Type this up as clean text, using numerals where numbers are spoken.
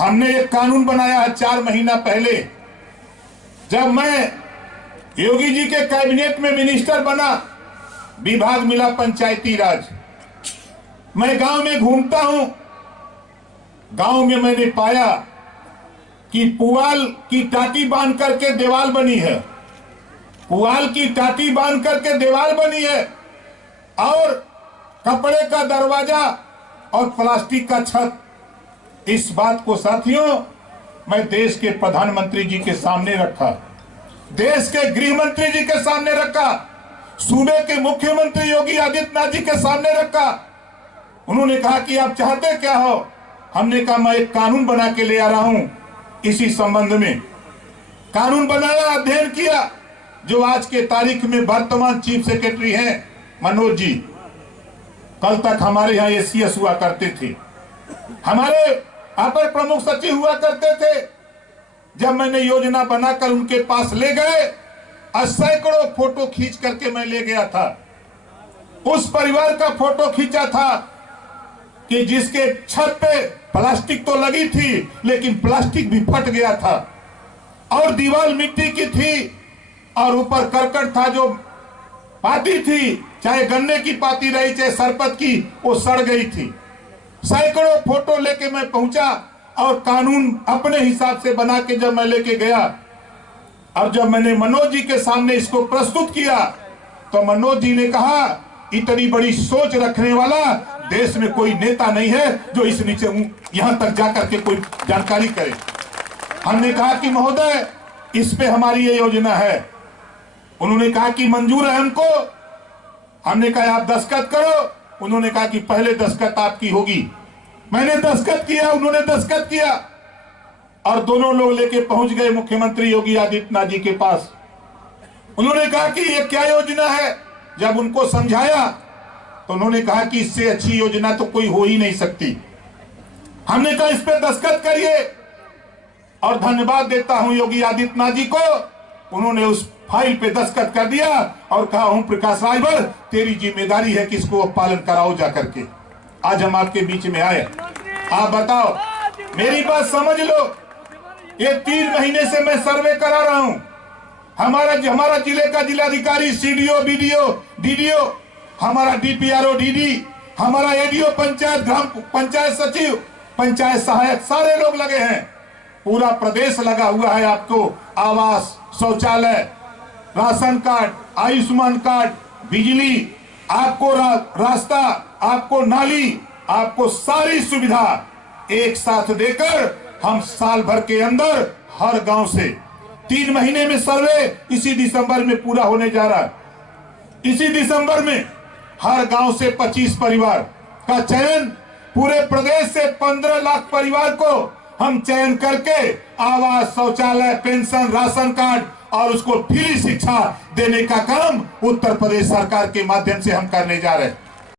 हमने एक कानून बनाया है 4 महीना पहले, जब मैं योगी जी के कैबिनेट में मिनिस्टर बना, विभाग मिला पंचायती राज। मैं गांव में घूमता हूं, गांव में मैंने पाया कि पुआल की टाटी बांध करके दीवार बनी है, पुआल की टाटी बांध करके दीवार बनी है, और कपड़े का दरवाजा और प्लास्टिक का छत। इस बात को साथियों मैं देश के प्रधानमंत्री जी के सामने रखा, देश के गृह मंत्री जी के सामने रखा, सूबे के मुख्यमंत्री योगी आदित्यनाथ जी के सामने रखा। उन्होंने कहा कि आप चाहते क्या हो? हमने कहा मैं एक कानून बना के ले आ रहा हूं इसी संबंध में। कानून बनाया, अध्ययन किया, जो आज के तारीख में वर्तमान चीफ सेक्रेटरी हैं मनोज जी, कल तक हमारे यहाँ एसीएस हुआ करते थे, हमारे अपर प्रमुख सचिव हुआ करते थे। जब मैंने योजना बनाकर उनके पास ले गए, सैकड़ों फोटो खींच करके मैं ले गया था। उस परिवार का फोटो खींचा था कि जिसके छत पे प्लास्टिक तो लगी थी लेकिन प्लास्टिक भी फट गया था, और दीवार मिट्टी की थी, और ऊपर करकट था, जो पाती थी, चाहे गन्ने की पाती रही चाहे सरपत की, वो सड़ गई थी। सैकड़ों फोटो लेके मैं पहुंचा और कानून अपने हिसाब से बना के जब मैं लेके गया, और जब मैंने मनोज जी के सामने इसको प्रस्तुत किया, तो मनोज जी ने कहा इतनी बड़ी सोच रखने वाला देश में कोई नेता नहीं है जो इस नीचे यहां तक जाकर के कोई जानकारी करे। हमने कहा कि महोदय इस पे हमारी ये योजना है। उन्होंने कहा कि मंजूर है हमको। हमने कहा आप दस्तखत करो। उन्होंने कहा कि पहले दस्तखत आपकी होगी। मैंने दस्तखत किया, उन्होंने दस्तखत किया, और दोनों लोग लेके पहुंच गए मुख्यमंत्री योगी आदित्यनाथ जी के पास। उन्होंने कहा कि ये क्या योजना है। जब उनको समझाया तो उन्होंने कहा कि इससे अच्छी योजना तो कोई हो ही नहीं सकती। हमने कहा इस पे दस्तखत करिए, और धन्यवाद देता हूं योगी आदित्यनाथ जी को, उन्होंने उस फाइल पे दस्तखत कर दिया और कहा ओम प्रकाश राजभर तेरी जिम्मेदारी है कि इसको पालन कराओ जाकर के। आज हम आपके बीच में आए। आप बताओ, मेरी बात समझ लो। ये 3 महीने से मैं सर्वे करा रहा हूं। हमारा जिले का जिलाधिकारी, सीडीओ, बीडीओ, डीडीओ, हमारा डीपीआरओ, डीडी, हमारा एडीओ, पंचायत, ग्राम पंचायत सचिव, पंचायत सहायक, सारे लोग लगे हैं। पूरा प्रदेश लगा हुआ है आपको आवास, शौचालय, राशन कार्ड, आयुष्मान कार्ड, बिजली, आपको रास्ता, आपको नाली, आपको सारी सुविधा एक साथ देकर हम साल भर के अंदर हर गांव से 3 महीने में सर्वे इसी दिसंबर में पूरा होने जा रहा है। इसी दिसंबर में हर गांव से 25 परिवार का चयन, पूरे प्रदेश से 15 लाख परिवार को हम चयन करके आवास, शौचालय, पेंशन, राशन कार्ड और उसको फ्री शिक्षा देने का काम उत्तर प्रदेश सरकार के माध्यम से हम करने जा रहे हैं।